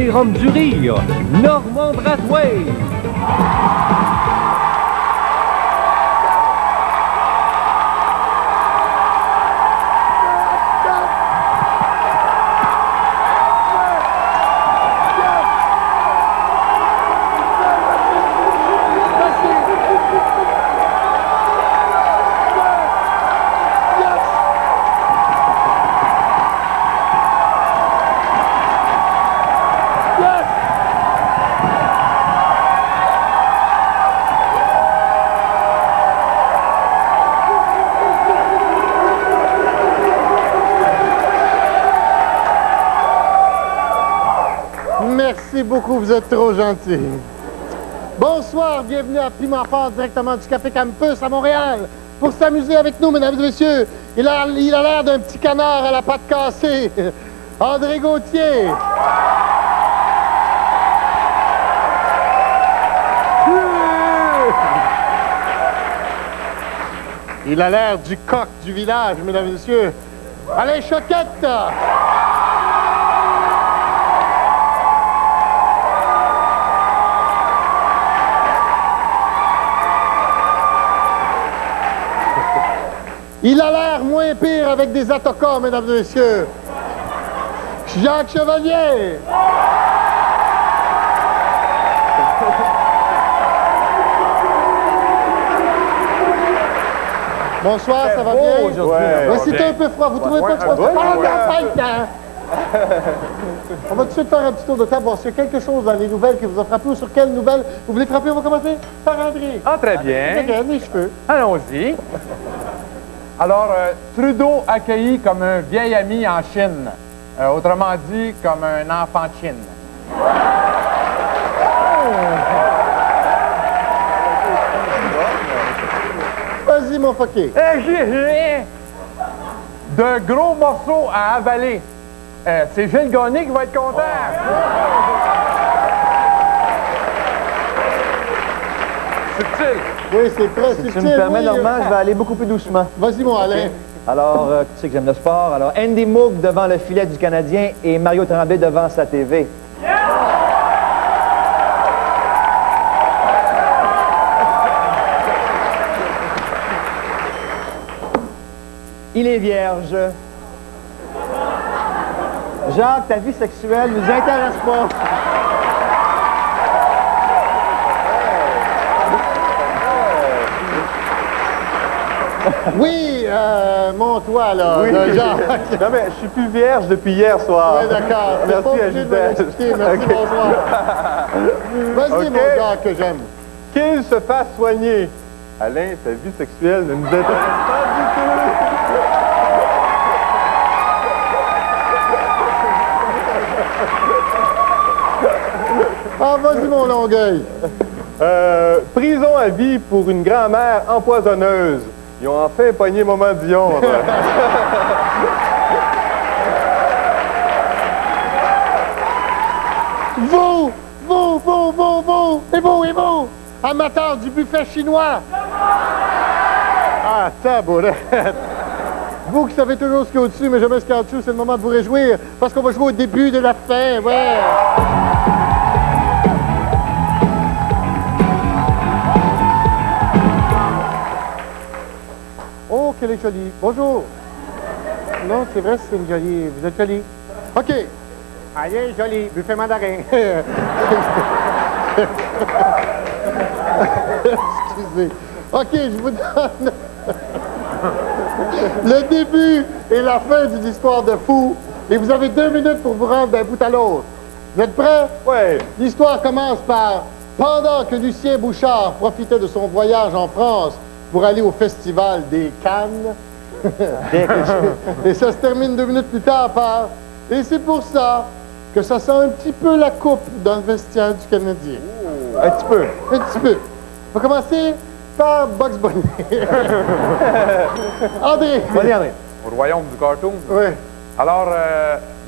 sérum du rire, Normand Brathwaite. Merci beaucoup, vous êtes trop gentil. Bonsoir, bienvenue à Piment Fort, directement du Café Campus à Montréal. Pour s'amuser avec nous, mesdames et messieurs, il a l'air d'un petit canard à la patte cassée. André Gauthier. Il a l'air du coq du village, mesdames et messieurs. Alain Choquette. Il a l'air moins pire avec des autocars, mesdames et messieurs. Jacques Chevalier. Bonsoir, ça va bien? Ouais, c'est un peu froid. Vous trouvez pas que c'est On va tout de suite faire un petit tour de table, voir s'il y a quelque chose dans les nouvelles qui vous a frappé ou sur quelles nouvelles vous voulez frapper. On va commencer par André. Ah, très bien. Les cheveux. Allons-y. Alors, Trudeau accueilli comme un vieil ami en Chine. Autrement dit, comme un enfant de Chine. Vas-y, mon fucké. De gros morceaux à avaler. C'est Gilles Gagné qui va être content. Subtil. Oui, c'est très subtil. Si tu me permets, oui, Normand, je vais aller beaucoup plus doucement. Vas-y, mon Alain. Alors, tu sais que j'aime le sport. Alors, Andy Moog devant le filet du Canadien et Mario Tremblay devant sa TV. Il est vierge. Jacques, ta vie sexuelle nous intéresse pas. Oui, mon toit, là, Oui. Jacques. Non, mais je suis plus vierge depuis hier soir. Oui, d'accord. Merci, Pas obligé de me Gisèle. l'expliquer. Merci, bonsoir. Vas-y, OK. mon gars, que j'aime. Qu'il se fasse soigner. Alain, sa vie sexuelle ne nous intéresse pas du tout. Ah, vas-y, mon Longueuil. Prison à vie pour une grand-mère empoisonneuse. Ils ont enfin pogné Maman Dion. Vous, et vous, amateurs du buffet chinois. Ah, tabourette. Vous qui savez toujours ce qu'il y a au-dessus, mais jamais ce qu'il y a au-dessous, c'est le moment de vous réjouir, parce qu'on va jouer au début de la fin, ouais. Oh, qu'elle est jolie. Bonjour. Non, c'est vrai, c'est une jolie. Vous êtes jolie. OK. Allez, jolie. Buffet mandarin. Excusez. OK, je vous donne le début et la fin d'une histoire de fou. Et vous avez 2 minutes pour vous rendre d'un bout à l'autre. Vous êtes prêts? Ouais. L'histoire commence par « Pendant que Lucien Bouchard profitait de son voyage en France pour aller au Festival des Cannes. » Et ça se termine 2 minutes plus tard par « Et c'est pour ça que ça sent un petit peu la coupe dans le vestiaire du Canadien. » Un petit peu. Un petit peu. On va commencer par Bugs Bunny. André. Allez, André. Au royaume du cartoon. Oui. Alors,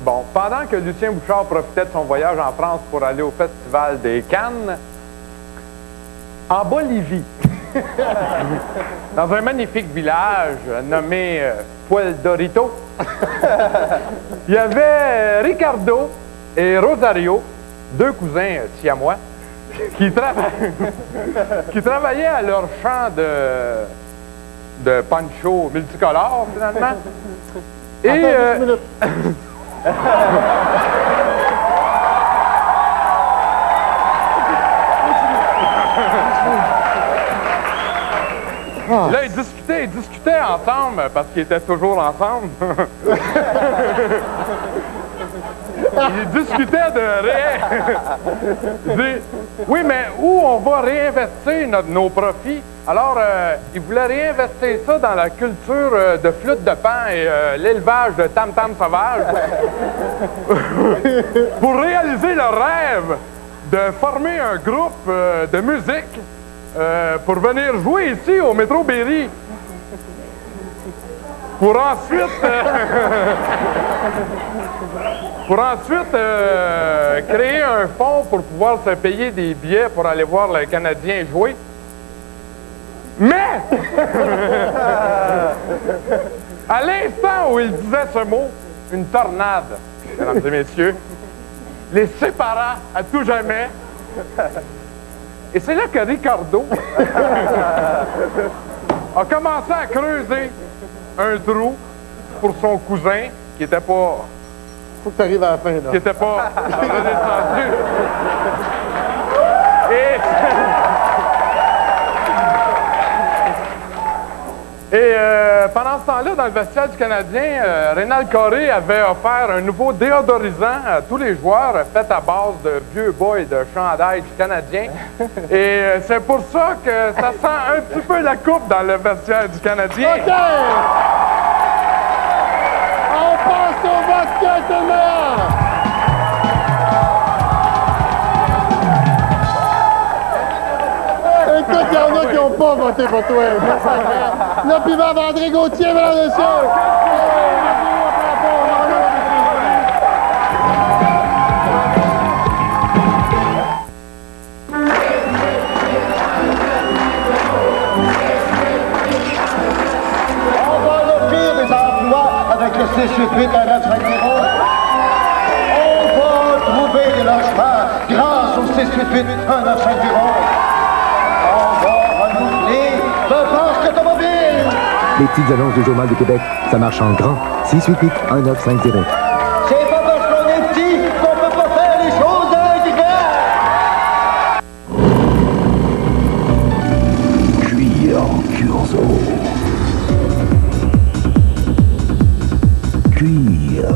bon, pendant que Lucien Bouchard profitait de son voyage en France pour aller au Festival des Cannes, en Bolivie, dans un magnifique village nommé Pueldorito, il y avait Ricardo et Rosario deux cousins siamois qui travaillaient à leur champ de poncho multicolore, finalement. Et... Attends, 10 minutes. Là, ils discutaient ensemble, parce qu'ils étaient toujours ensemble. Ils discutaient de oui, mais où on va réinvestir nos profits? Alors, ils voulaient réinvestir ça dans la culture de flûte de pan et l'élevage de tam-tam sauvage pour réaliser leur rêve de former un groupe de musique pour venir jouer ici au Métro Berry. Pour ensuite... créer un fonds pour pouvoir se payer des billets pour aller voir le Canadien jouer. Mais, à l'instant où il disait ce mot, une tornade, mesdames et messieurs, les sépara à tout jamais. Et c'est là que Ricardo a commencé à creuser un trou pour son cousin, qui était pas... Faut que tu arrives à la fin, là. Qui était pas redescendu. Et pendant ce temps-là, dans le vestiaire du Canadien, Rénal Coré avait offert un nouveau déodorisant à tous les joueurs, fait à base de vieux boys de chandail du Canadien. Et c'est pour ça que ça sent un petit peu la coupe dans le vestiaire du Canadien. OK! On passe au basket, c'est le meilleur! Écoute, il y en a qui n'ont pas voté pour toi. Là, puis va André Gauthier, mesdames et messieurs. On va offrir des emplois avec le 688 à notre numéro. On va trouver des logements grâce au 688 1950. On va renouveler le parc automobile. Les petites annonces du Journal du Québec, ça marche en grand. 688-1950. C'est pas parce qu'on est petit qu'on peut pas faire les choses différentes. Cuir Curzo. Cuir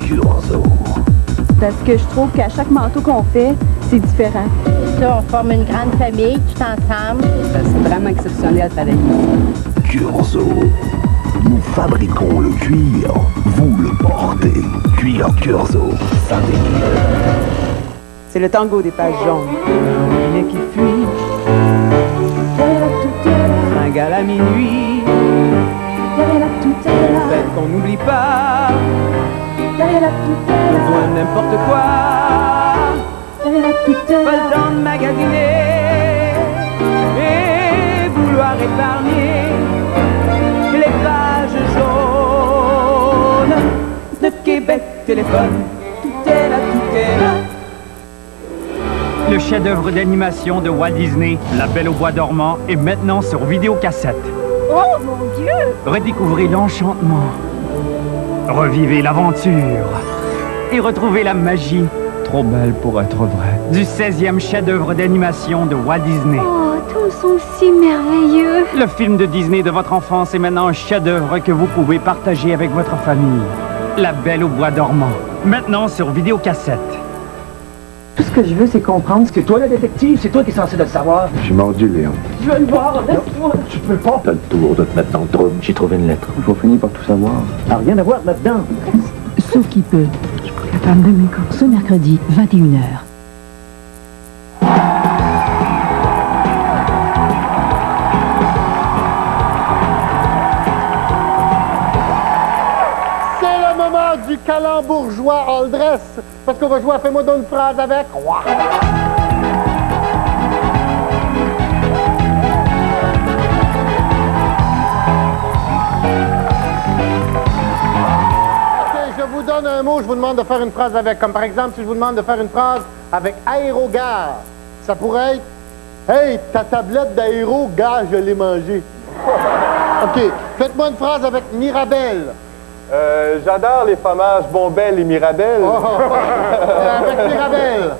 Curzo. Parce que je trouve qu'à chaque manteau qu'on fait, c'est différent. Ça, on forme une grande famille, tout ensemble. C'est vraiment exceptionnel de travailler ici. Curzo. Nous fabriquons le cuir. Vous le portez. Cuir Curzo. Sans dégueu. C'est le tango des pages jaunes. Un qui fuit. Fringale à minuit. Fête qu'on n'oublie pas. Besoin de n'importe quoi. Pas le temps de magasiner et vouloir épargner les pages jaunes de Québec téléphone. Tout est là, tout est là. Le chef-d'œuvre d'animation de Walt Disney, La Belle au bois dormant, est maintenant sur vidéocassette. Oh, mon Dieu! Redécouvrez l'enchantement, revivez l'aventure et retrouvez la magie, trop belle pour être vraie, du 16e chef-d'œuvre d'animation de Walt Disney. Oh, tous sont si merveilleux! Le film de Disney de votre enfance est maintenant un chef-d'œuvre que vous pouvez partager avec votre famille. La Belle au bois dormant, maintenant sur vidéocassette. Tout ce que je veux, c'est comprendre ce que toi, le détective, c'est toi qui es censé le savoir. J'ai mordu, Léon. Je veux le voir, laisse-moi. Tu peux pas. T'as le tour de te mettre dans le trouble. J'ai trouvé une lettre. Il faut finir par tout savoir. Ah, rien à voir là-dedans. Sauf qui peut. Je suis pas capable de m'écouter. Ce mercredi, 21h. C'est le moment du calembourgeois all dress. Parce qu'on va jouer à Fais-moi donc une phrase avec. donne un mot, je vous demande de faire une phrase avec. Comme par exemple, si je vous demande de faire une phrase avec aérogare, ça pourrait être « Hey, ta tablette d'aérogare, je l'ai mangée. » OK. Faites-moi une phrase avec Mirabelle. J'adore les fromages Bombelle et Mirabelle. Avec Mirabelle.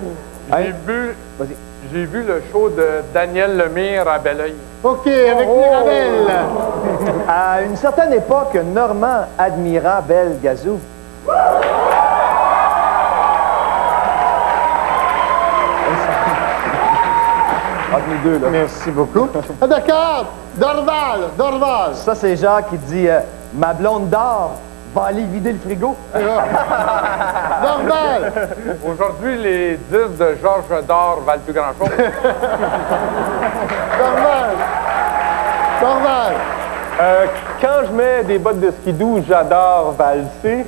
J'ai vu le show de Daniel Lemire à Belleuil. OK, avec Mirabelle. À une certaine époque, Normand admira Belle Gazou. Entre nous deux, là. Merci beaucoup. Ah, d'accord. Dorval. Ça, c'est Jacques qui dit ma blonde d'or va aller vider le frigo. Dorval. Aujourd'hui, les disques de Georges Dor valent plus grand-chose. Dorval. Quand je mets des bottes de skidoo, j'adore valser.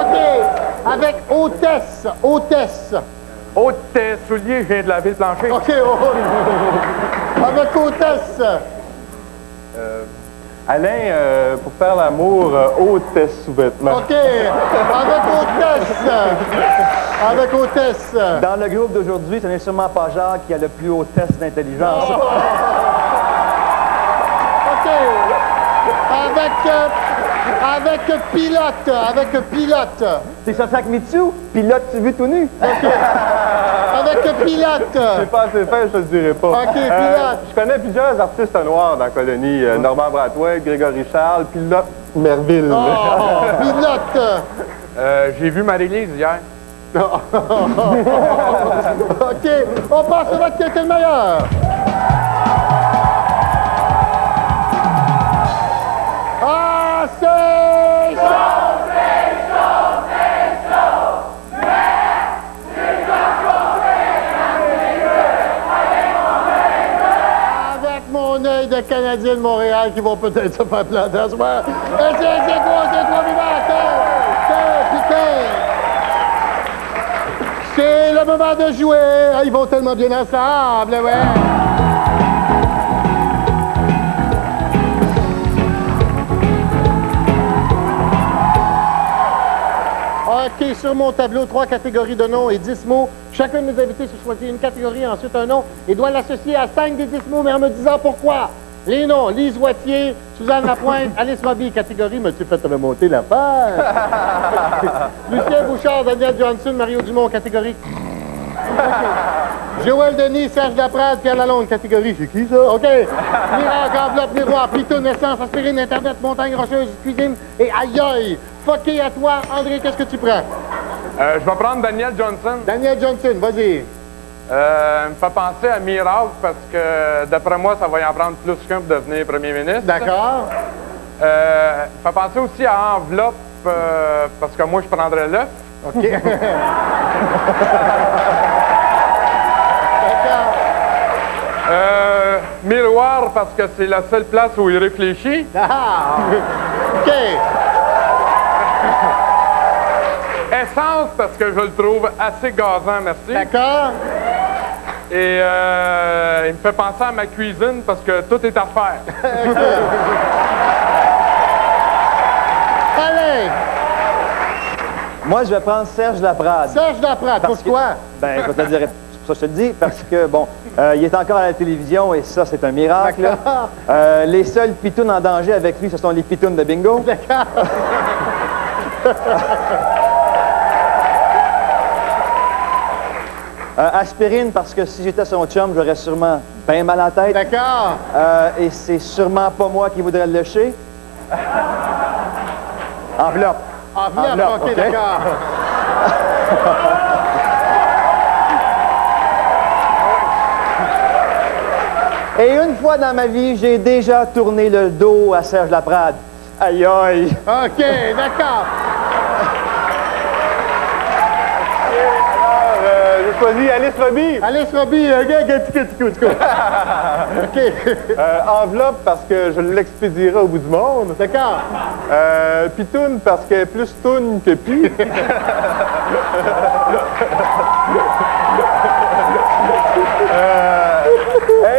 OK. Avec hôtesse. Ôte tes souliers, je viens de laver le plancher. OK. Avec hôtesse. Alain, pour faire l'amour, ôte tes sous-vêtements. OK. Avec hôtesse. Dans le groupe d'aujourd'hui, ce n'est sûrement pas Jacques qui a le plus haut test d'intelligence. OK. Avec pilote. C'est ça, sac Mitsu? Pilote, tu veux tout nu? OK. Avec pilote. C'est pas assez fait, je te le dirai pas. OK, pilote. Je connais plusieurs artistes noirs dans la colonie. Normand Brathwaite, Grégory Charles, Pilote Merville. Oh, pilote. J'ai vu Marie-Lise hier. OK. On passe au vote qui était le meilleur. Ah, c'est chaud. Avec mon œil de Canadien de Montréal qui vont peut-être se faire planter à ce moment. C'est trois vivants. C'est le moment de jouer. Ah, ils vont tellement bien ensemble, ouais. OK, sur mon tableau, 3 catégories de noms et 10 mots. Chacun de mes invités se choisit une catégorie, ensuite un nom, et doit l'associer à 5 des 10 mots, mais en me disant pourquoi. Les noms, Lise Wattier, Suzanne Lapointe, Alice Robbie, catégorie, me-tu fait remonter l'affaire? Lucien Bouchard, Daniel Johnson, Mario Dumont, catégorie. Joël Denis, Serge Laprade, Pierre Lalonde, catégorie. C'est qui ça? OK. Miracle, enveloppe, miroir, pitoune, essence, aspirine, Internet, montagne rocheuse, cuisine et aïe aïe. Fucké à toi. André, qu'est-ce que tu prends? Je vais prendre Daniel Johnson. Daniel Johnson, vas-y. Me fait penser à Miracle parce que, d'après moi, ça va y en prendre plus qu'un pour devenir premier ministre. D'accord. Me fait penser aussi à Enveloppe parce que moi, je prendrais l'œuf. OK. D'accord. Miroir parce que c'est la seule place où il réfléchit. Ah! OK. Essence parce que je le trouve assez gazant, merci. D'accord. Et il me fait penser à ma cuisine parce que tout est à faire. Allez! Moi, je vais prendre Serge Laprade. Serge Laprade, pourquoi? Ben, je vais te le dire, c'est pour ça que je te le dis, parce que, bon, il est encore à la télévision et ça, c'est un miracle. Les seuls pitounes en danger avec lui, ce sont les pitounes de bingo. D'accord. Aspirine, parce que si j'étais son chum, j'aurais sûrement bien mal à la tête. D'accord. Et c'est sûrement pas moi qui voudrais le lécher. Enveloppe. Enveloppe, OK, d'accord. Et une fois dans ma vie, j'ai déjà tourné le dos à Serge Laprade. Aïe, aïe. OK, d'accord. J'ai choisi Alice Robbie. Alice Robbie, OK. Enveloppe parce que je l'expédierai au bout du monde. D'accord. Pitoune parce qu'elle est plus toune que pi.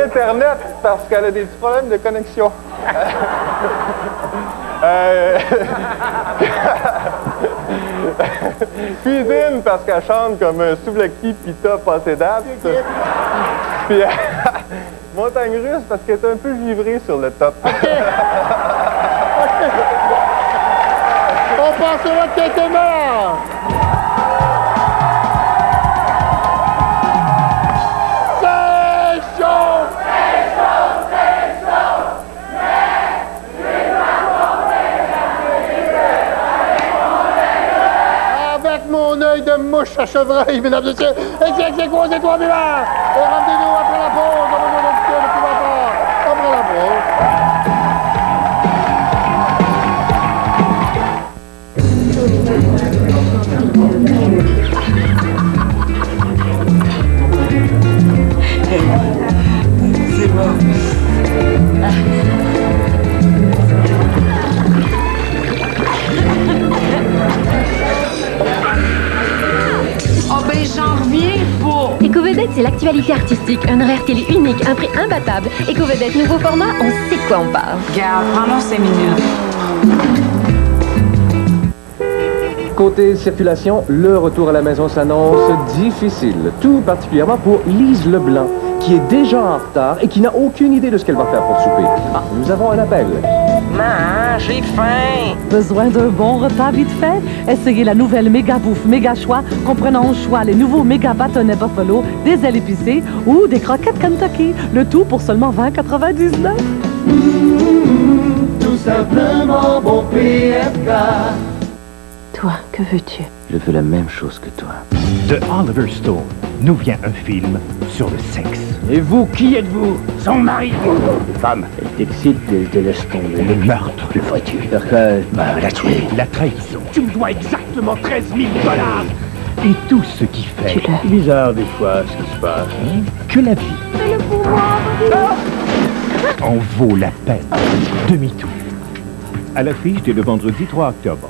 Internet parce qu'elle a des petits problèmes de connexion. Cuisine parce qu'elle chante comme un souvlaki pita passé date. Puis montagne russe parce qu'elle est un peu givrée sur le top. On passera de quelqu'un mort. C'est chaud! Avec mon œil de mouche à chevreuil, mesdames et messieurs, c'est quoi, c'est toi, Miller? Et rendez-nous après la pause, on va vous écouter le plus longtemps. Après la pause. C'est bon. Oh ben j'en reviens pas! Éco-Vedette, c'est l'actualité artistique, un horaire télé unique, un prix imbattable. Éco-Vedette, nouveau format, on sait de quoi on parle. Regarde, prends-moi 5 minutes. Côté circulation, le retour à la maison s'annonce difficile, tout particulièrement pour Lise Leblanc, qui est déjà en retard et qui n'a aucune idée de ce qu'elle va faire pour souper. Ah, nous avons un appel. Maman, j'ai faim. Besoin d'un bon repas vite fait? Essayez la nouvelle méga bouffe, méga choix, comprenant au choix les nouveaux méga bâtonnets Buffalo, des ailes épicées ou des croquettes Kentucky. Le tout pour seulement $20,99. Tout simplement bon PFK. Toi, que veux-tu? Je veux la même chose que toi. De Oliver Stone nous vient un film sur le sexe. Et vous, qui êtes-vous? Son mari. Femme. Elle t'excite, elle te laisse tomber. Le meurtre. Que ferais-tu? Faire que... la tuer. La trahison. Tu me dois exactement $13 000. Et tout ce qui fait... C'est bizarre des fois ce qui se passe. Hein? Que la vie en vaut la peine. Demi-tour. À l'affiche dès le vendredi 3 octobre.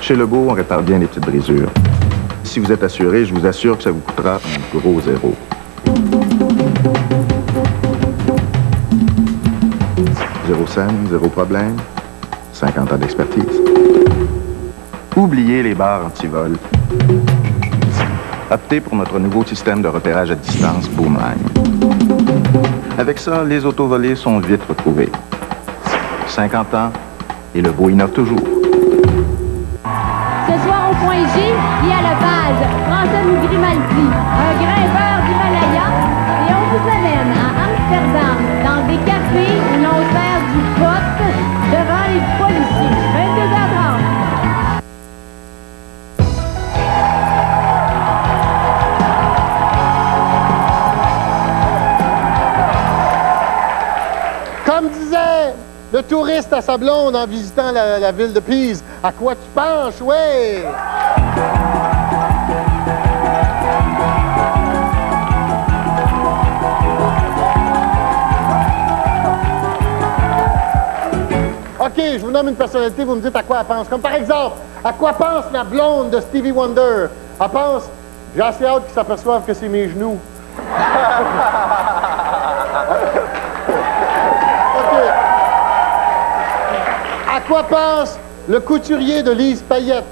Chez Lebeau, on répare bien les petites brisures. Si vous êtes assuré, je vous assure que ça vous coûtera un gros zéro. Zéro scène, zéro problème. 50 ans d'expertise. Oubliez les barres anti-vol. Optez pour notre nouveau système de repérage à distance Boomline. Avec ça, les autos volées sont vite retrouvées. 50 ans, et Lebeau innove toujours. Ce soir au point G, il y a le page François Grimaldi, un grimpeur d'Himalaya, et on vous amène à Amsterdam, dans des cafés où l'on sert du pot devant les policiers. 22h30. Comme disait le touriste à sa blonde en visitant la ville de Pise, à quoi tu penses, ouais? OK, je vous nomme une personnalité, vous me dites à quoi elle pense. Comme par exemple, à quoi pense la blonde de Stevie Wonder? Elle pense, j'ai assez hâte qu'ils s'aperçoivent que c'est mes genoux. À quoi pense le couturier de Lise Payette?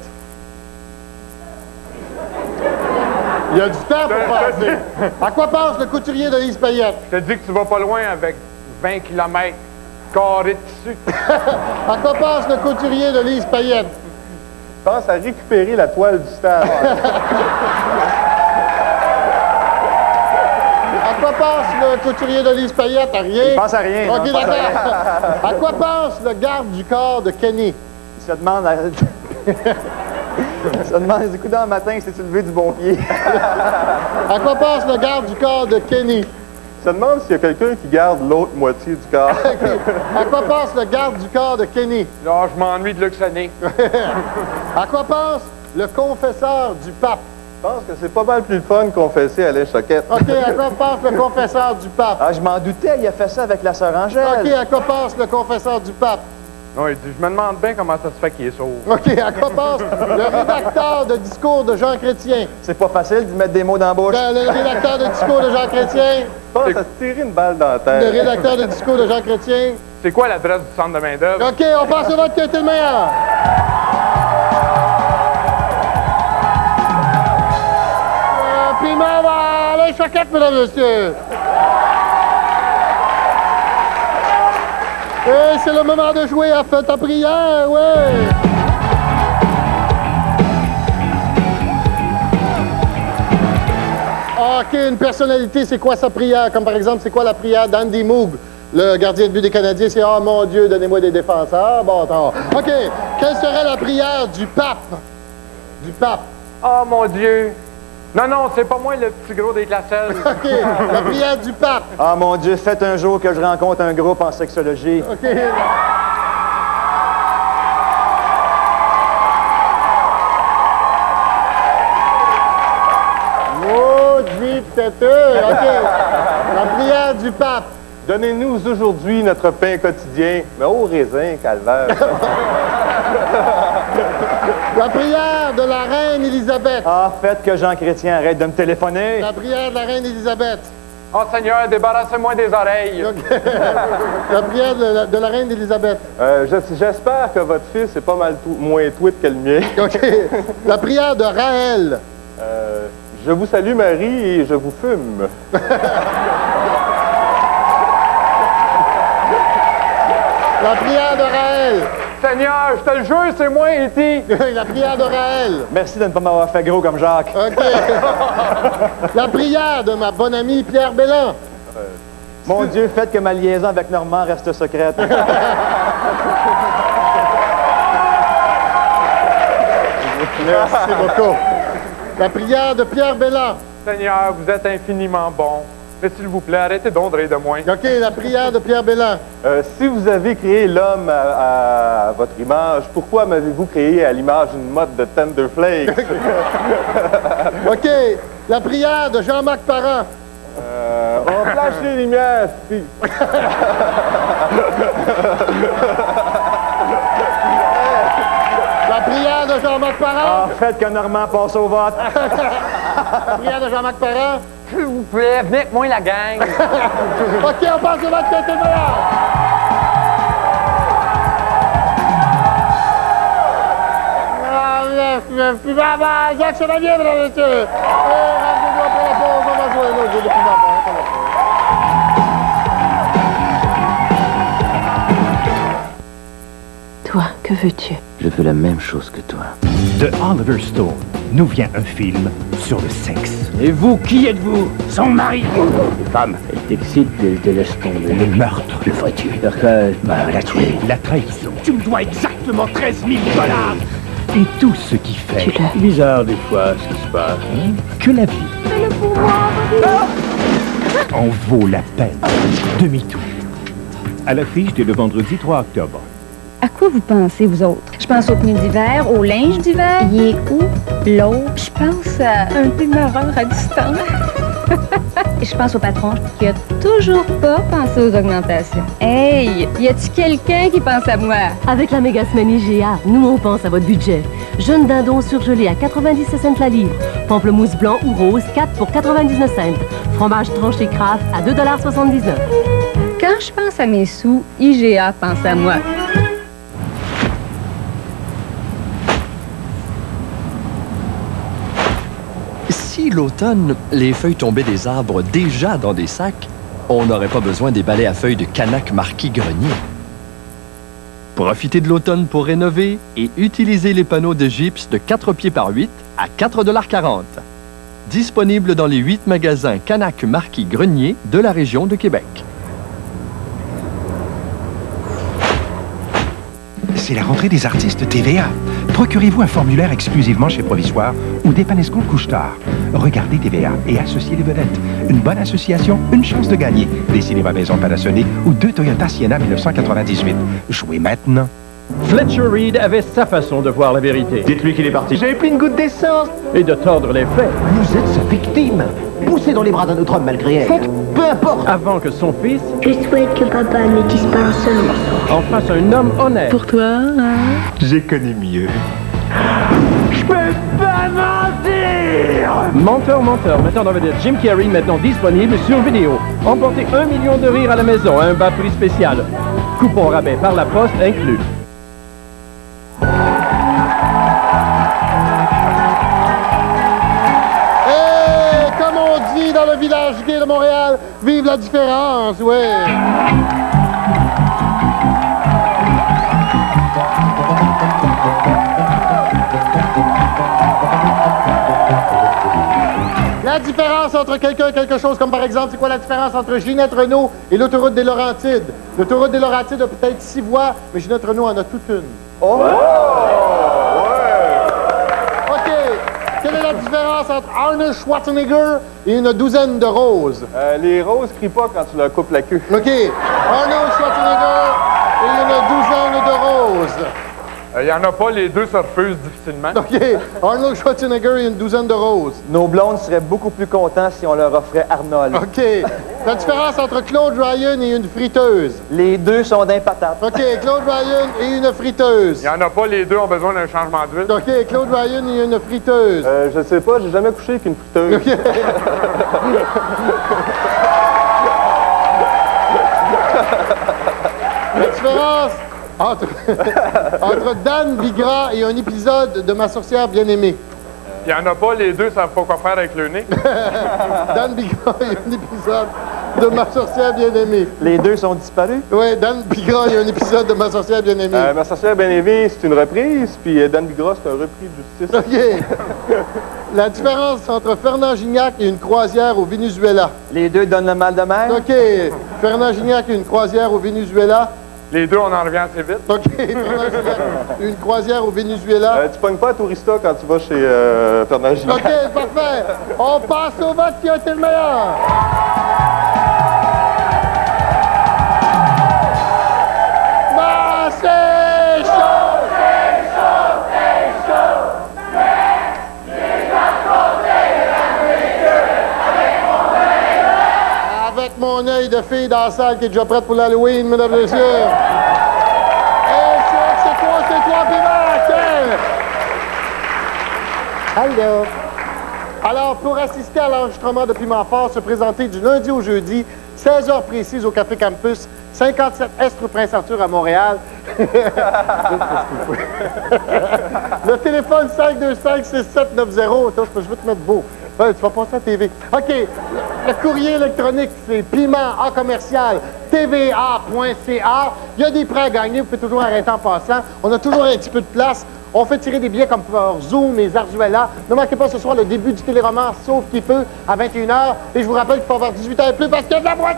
Il y a du temps pour penser. À quoi pense le couturier de Lise Payette? Je te dis que tu vas pas loin avec 20 km carrés de tissu. À quoi pense le couturier de Lise Payette? Pense à récupérer la toile du stade. À quoi pense le couturier de Lise Payette? À rien? Il pense à rien. OK, non, pense à rien. d'accord. À quoi pense le garde du corps de Kenny? Il se demande... Il se demande, du coup, dans le matin, c'est-tu levé du bon pied? À quoi pense le garde du corps de Kenny? Il se demande s'il y a quelqu'un qui garde l'autre moitié du corps. À quoi pense le garde du corps de Kenny? Là, je m'ennuie de luxonner. À quoi pense le confesseur du pape? Je pense que c'est pas mal plus le fun de confesser à l'échoquette. OK, à quoi pense le confesseur du pape? Ah, je m'en doutais, il a fait ça avec la sœur Angèle. OK, à quoi pense le confesseur du pape? Non, il dit, je me demande bien comment ça se fait qu'il est sourd. OK, à quoi pense le rédacteur de discours de Jean Chrétien? C'est pas facile de mettre des mots dans la bouche. Le rédacteur de discours de Jean Chrétien? Je pense à se tirer une balle dans la tête. Le rédacteur de discours de Jean Chrétien? C'est quoi l'adresse du centre de main-d'œuvre? OK, on passe au vote qui a été le meilleur. Piment va aller choquette, mesdames et messieurs. Et c'est le moment de jouer à Fête à prière, ouais. OK, une personnalité, c'est quoi sa prière? Comme par exemple, c'est quoi la prière d'Andy Moog, le gardien de but des Canadiens? C'est « Oh mon Dieu, donnez-moi des défenseurs. » Bon, attends. OK, quelle serait la prière du pape? Du pape. Oh mon Dieu! Non, non, c'est pas moi le petit gros des classelles. OK, la prière du pape. Ah, mon Dieu, faites un jour que je rencontre un groupe en sexologie. OK. Maudit têteux. OK. La prière du pape. Donnez-nous aujourd'hui notre pain quotidien, mais au raisin, calvaire. La prière de la reine Élisabeth. Ah, faites que Jean Chrétien arrête de me téléphoner. La prière de la reine Élisabeth. Oh Seigneur, débarrassez-moi des oreilles. Okay. La prière de la reine Élisabeth. J'espère que votre fils est pas mal moins tweet que le mien. OK. La prière de Raël. Je vous salue Marie et je vous fume. La prière de Raël. Seigneur, je te le jure, c'est moi, E.T. La prière de Raël. Merci de ne pas m'avoir fait gros comme Jacques. OK. La prière de ma bonne amie Pierre Belland. Mon Dieu, faites que ma liaison avec Normand reste secrète. Merci beaucoup. La prière de Pierre Belland. Seigneur, vous êtes infiniment bon. Mais s'il vous plaît, arrêtez donc de rire de moi. OK, la prière de Pierre Belland. Si vous avez créé l'homme à votre image, pourquoi m'avez-vous créé à l'image d'une mode de Tender Flakes? OK, la prière de Jean-Marc Parent. On flash les lumières, si. La prière de Jean-Marc Parent. Ah, faites que Normand passe au vote. La prière de Jean-Marc Parent. S'il vous plaît, venez avec moi, la gang. OK, on passe au vote qui a été le meilleur. Jacques Chevalier, mesdames et messieurs. Rendez-vous après la pause. On va jouer un autre jeu de piment. Toi, que veux-tu? Je veux la même chose que toi. De Oliver Stone nous vient un film sur le sexe. Et vous, qui êtes-vous? Son mari. Femme, elle t'excite, elle te laisse tomber. Le meurtre. Le ferais-tu? Perquet, la tuer. La trahison. Tu me dois exactement 13 000 $. Et tout ce qui fait... C'est bizarre des fois ce qui se passe. Hein? Que la vie en vaut la peine. Demi-tour. À l'affiche dès le vendredi 3 octobre. À quoi vous pensez, vous autres? Je pense aux pneus d'hiver, au linge d'hiver. Il est où? L'autre? Je pense à un démarreur à distance. Je pense au patron qui a toujours pas pensé aux augmentations. Hey! Y a-t-il quelqu'un qui pense à moi? Avec la méga semaine IGA, nous on pense à votre budget. Jeune dindon surgelé à 97 cents la livre. Pamplemousse blanc ou rose, 4 pour 99 cents. Fromage tranché Kraft à 2,79 $. Quand je pense à mes sous, IGA pense à moi. Si l'automne, les feuilles tombaient des arbres déjà dans des sacs, on n'aurait pas besoin des balais à feuilles de Canac Marquis Grenier. Profitez de l'automne pour rénover et utiliser les panneaux de gypse de 4 pieds par 8 à 4,40 $. Disponible dans les 8 magasins Canac Marquis Grenier de la région de Québec. C'est la rentrée des artistes TVA. Procurez-vous un formulaire exclusivement chez Provisoire ou Dépanescompte Couche-Tard. Regardez TVA et associez les vedettes. Une bonne association, une chance de gagner. Des cinémas maison Panasonic ou 2 Toyota Sienna 1998. Jouez maintenant. Fletcher Reed avait sa façon de voir la vérité. Dites-lui qu'il est parti. J'avais pris une goutte d'essence. Et de tordre les faits. Vous êtes sa victime. Poussez dans les bras d'un autre homme malgré elle. Peu importe. Avant que son fils... Je souhaite que papa ne dise pas un seul mot. En fasse un homme honnête. Pour toi, hein? J'ai connu mieux. Je peux pas mentir! Menteur, menteur, mettant en vedette Jim Carrey, maintenant disponible sur vidéo. Emportez 1 million de rires à la maison à un bas prix spécial. Coupon rabais par la poste inclus. Et comme on dit dans le village gay de Montréal, vive la différence, ouais. La différence entre quelqu'un et quelque chose, comme par exemple, c'est quoi la différence entre Ginette Renault et l'autoroute des Laurentides? L'autoroute des Laurentides a peut-être 6 voies, mais Ginette Renault en a toute une. Oh! Ouais! OK. Quelle est la différence entre Arnold Schwarzenegger et une douzaine de roses? Les roses crient pas quand tu leur coupes la queue. OK. Arnold Schwarzenegger et une douzaine de roses. Il n'y en a pas, les deux se refusent difficilement. OK. Arnold Schwarzenegger et une douzaine de roses. Nos blondes seraient beaucoup plus contents si on leur offrait Arnold. OK. La différence entre Claude Ryan et une friteuse. Les deux sont d'un patate. OK. Claude Ryan et une friteuse. Il n'y en a pas, les deux ont besoin d'un changement d'huile. OK. Claude Ryan et une friteuse. Je sais pas, j'ai jamais couché avec une friteuse. OK. La différence entre Dan Bigra et un épisode de Ma sorcière bien-aimée. Il n'y en a pas, les deux ne savent pas quoi faire avec le nez. Dan Bigra et un épisode de Ma sorcière bien-aimée. Les deux sont disparus? Oui, Dan Bigra et un épisode de Ma sorcière bien-aimée. Ma sorcière bien-aimée, c'est une reprise, puis Dan Bigra, c'est un repris de justice. OK. La différence entre Fernand Gignac et une croisière au Venezuela. Les deux donnent le mal de mer? OK. Fernand Gignac et une croisière au Venezuela. Les deux, on en revient assez vite. OK. Fernand Gignac, une croisière au Venezuela. Tu pognes pas à Tourista quand tu vas chez Fernand Gignac. OK, parfait. On passe au vote qui a été le meilleur. C'est chaud, c'est chaud, c'est chaud. Avec mon œil de fille dans la salle qui est déjà prête pour l'Halloween, mesdames et messieurs. Et c'est toi, Pivac! Allô? Alors, pour assister à l'enregistrement de Piment Fort, se présenter du lundi au jeudi, 16h précises au Café Campus, 57 Est rue Prince-Arthur à Montréal. Le téléphone 525-6790. Attends, je veux te mettre beau. Ouais, tu vas passer à la TV. OK. Le courrier électronique, c'est piment en commercial tva.ca. Il y a des prêts à gagner. Vous pouvez toujours arrêter en passant. On a toujours un petit peu de place. On fait tirer des billets comme pour Zoom et Zarzuela. Ne manquez pas ce soir le début du téléroman Sauf qui peut à 21h. Et je vous rappelle qu'il faut avoir 18 ans et plus parce qu'il y a de la boisson!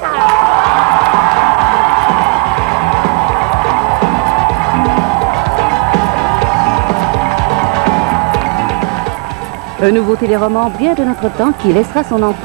Un nouveau téléroman bien de notre temps qui laissera son empreinte.